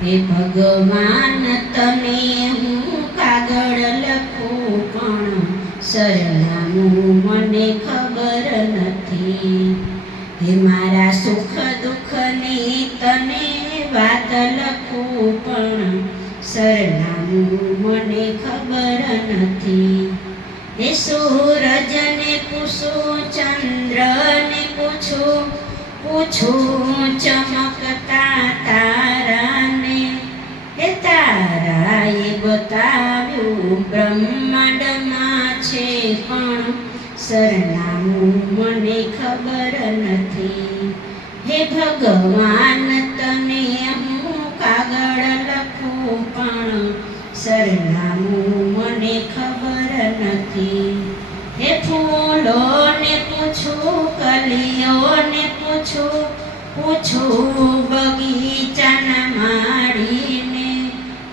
હે ભગવાન તને હું કાગળ લખું પણ સરનામું મને ખબર નથી. હે મારા સુખ દુઃખની તને વાત લખું પણ સરનામું મને ખબર નથી. હે સૂરજને પૂછું, ચંદ્રને પૂછું, ચમકતા તારાને. હે તારાએ બતાવ્યું બ્રહ્માંડમાં છે પણ સરનામું મને ખબર નથી. હે ભગવાન તને હું કાગળ લખું પણ સરનામું મને ખબર નથી. હે ફૂલોને પૂછું, કલીઓને પૂછું બગીચાના માળીને.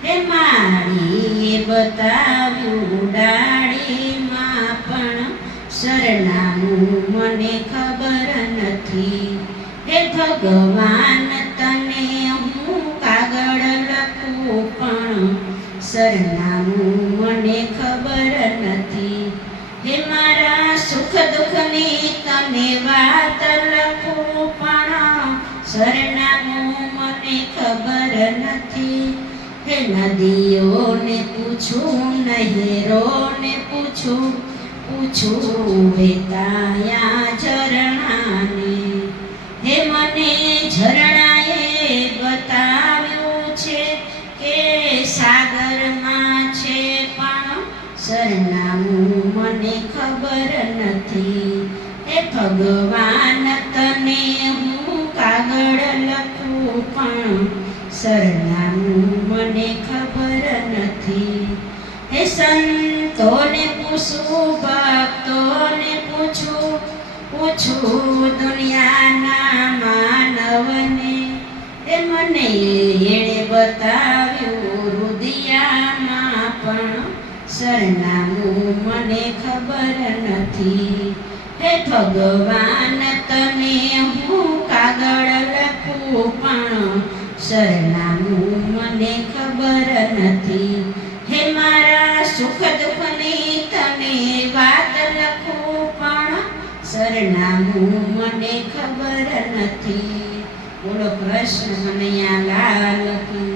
હે માળીએ બતાવ્યું ડાળીમાં પણ સરનામું મને ખબર નથી. હે ભગવાન તને હું કાગળ લખું પણ સરનામું મને ખબર નથી. હે મારા સુખ દુઃખની તને વાત લખું પણ સરનામું મને ખબર નથી. હે નદીઓને પૂછું, નહેરોને પૂછું વહેતાયા ઝરણાને. હે મને ઝરણાએ બતાવ્યું છે કે સાગરમાં છે પણ સરનામું મને ખબર નથી. હે ભગવાન તને હું કાગળ લખું પણ સરનામું મને ખબર નથી. હે સંતોને પૂછું, ભક્તોને પૂછું દુનિયાના માનવને. હે મને એણે બતાવ્યું રુદિયામાં પણ સરનામું મને ખબર નથી. હે ભગવાન તને હું કાગળ લખું પણ સરનામું મને ખબર નથી. હે મારા સુખ દુઃખની તને વાત લખું પણ સરનામું મને ખબર નથી. બોલો કૃષ્ણ કનૈયા લાલ કી